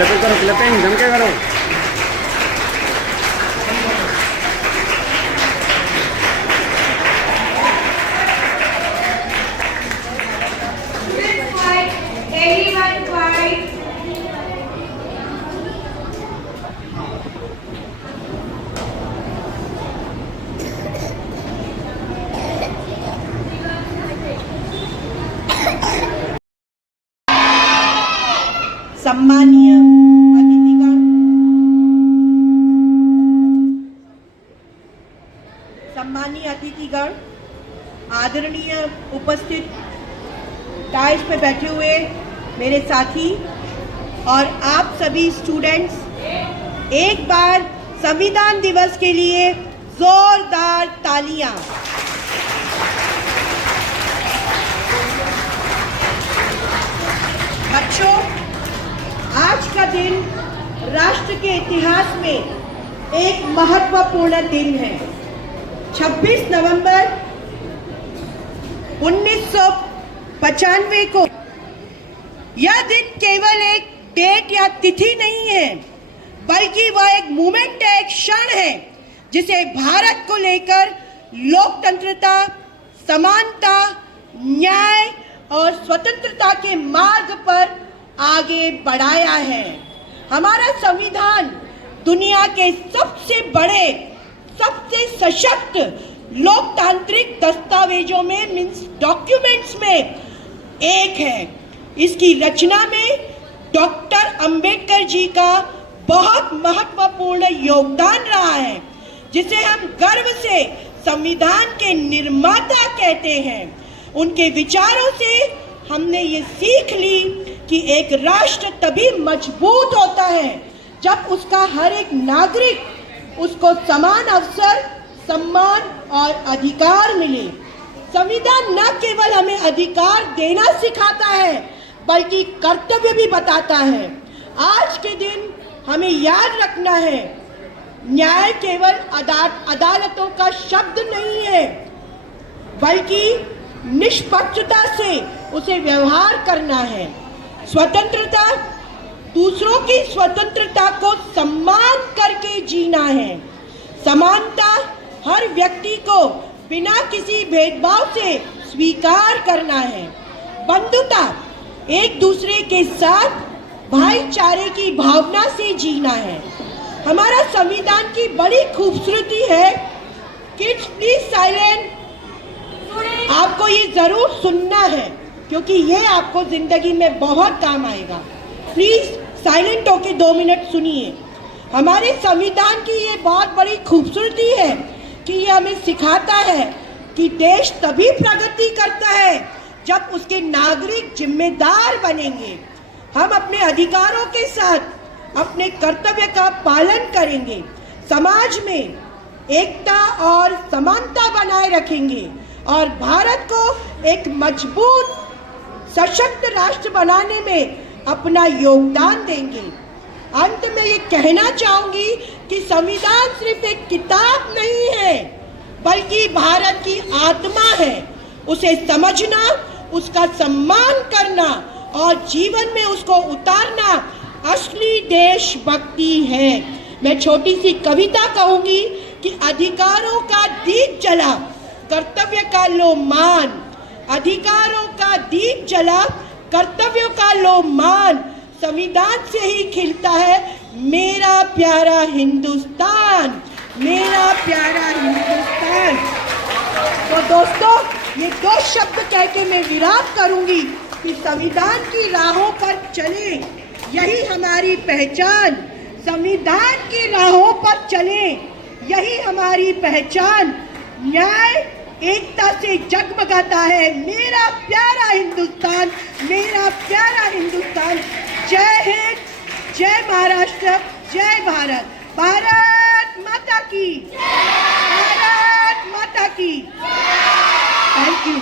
Clapping करो, clapping जम के करो। सम्मानीय अतिथिगण, आदरणीय उपस्थित डाइस पे बैठे हुए मेरे साथी और आप सभी स्टूडेंट्स, एक बार संविधान दिवस के लिए जोरदार तालियां। बच्चों, आज का दिन राष्ट्र के इतिहास में एक महत्वपूर्ण दिन है। 26 नवंबर 1995 को यह दिन केवल एक डेट या तिथि नहीं है, बल्कि वह एक मूवमेंट है, एक क्षण है जिसे भारत को लेकर लोकतंत्रता, समानता, न्याय और स्वतंत्रता के मार्ग पर आगे बढ़ाया है। हमारा संविधान दुनिया के सबसे बड़े, सबसे सशक्त लोकतांत्रिक दस्तावेजों में, मीन्स डॉक्यूमेंट्स में एक है। इसकी रचना में डॉक्टर अंबेडकर जी का बहुत महत्वपूर्ण योगदान रहा है, जिसे हम गर्व से संविधान के निर्माता कहते हैं। उनके विचारों से हमने ये सीख ली कि एक राष्ट्र तभी मजबूत होता है जब उसका हर एक नागरिक, उसको समान अवसर, सम्मान और अधिकार मिले। संविधान न केवल हमें अधिकार देना सिखाता है, बल्कि कर्तव्य भी बताता है। आज के दिन हमें याद रखना है, न्याय केवल अदालतों का शब्द नहीं है, बल्कि निष्पक्षता से उसे व्यवहार करना है। स्वतंत्रता दूसरों की स्वतंत्रता को सम्मान करके जीना है। समानता हर व्यक्ति को बिना किसी भेदभाव से स्वीकार करना है। बंधुता एक दूसरे के साथ भाईचारे की भावना से जीना है। हमारा संविधान की बड़ी खूबसूरती है। Kids please silent. आपको ये जरूर सुनना है, क्योंकि ये आपको जिंदगी में बहुत काम आएगा। प्लीज साइलेंट होके 2 मिनट सुनिए। हमारे संविधान की ये बहुत बड़ी खूबसूरती है कि ये हमें सिखाता है कि देश तभी प्रगति करता है जब उसके नागरिक जिम्मेदार बनेंगे। हम अपने अधिकारों के साथ अपने कर्तव्य का पालन करेंगे, समाज में एकता और समानता बनाए रखेंगे और भारत को एक मजबूत, सशक्त राष्ट्र बनाने में अपना योगदान देंगे। अंत में ये कहना चाहूंगी कि संविधान सिर्फ एक किताब नहीं है, बल्कि भारत की आत्मा है। उसे समझना, उसका सम्मान करना और जीवन में उसको उतारना असली देशभक्ति है। मैं छोटी सी कविता कहूंगी कि अधिकारों का दीप जला, कर्तव्य का लो मान। अधिकारों का दीप जला, कर्तव्यों का लो मान। संविधान से ही खिलता है मेरा प्यारा हिंदुस्तान, मेरा प्यारा हिंदुस्तान। तो दोस्तों, ये 2 शब्द कह के मैं विराम करूंगी कि संविधान की राहों पर चले, यही हमारी पहचान। संविधान की राहों पर चले, यही हमारी पहचान। न्याय एकता से जगमगाता है मेरा प्यारा हिंदुस्तान, मेरा प्यारा हिंदुस्तान। जय हिंद, जय महाराष्ट्र, जय भारत। भारत माता की, भारत माता की। Thank you.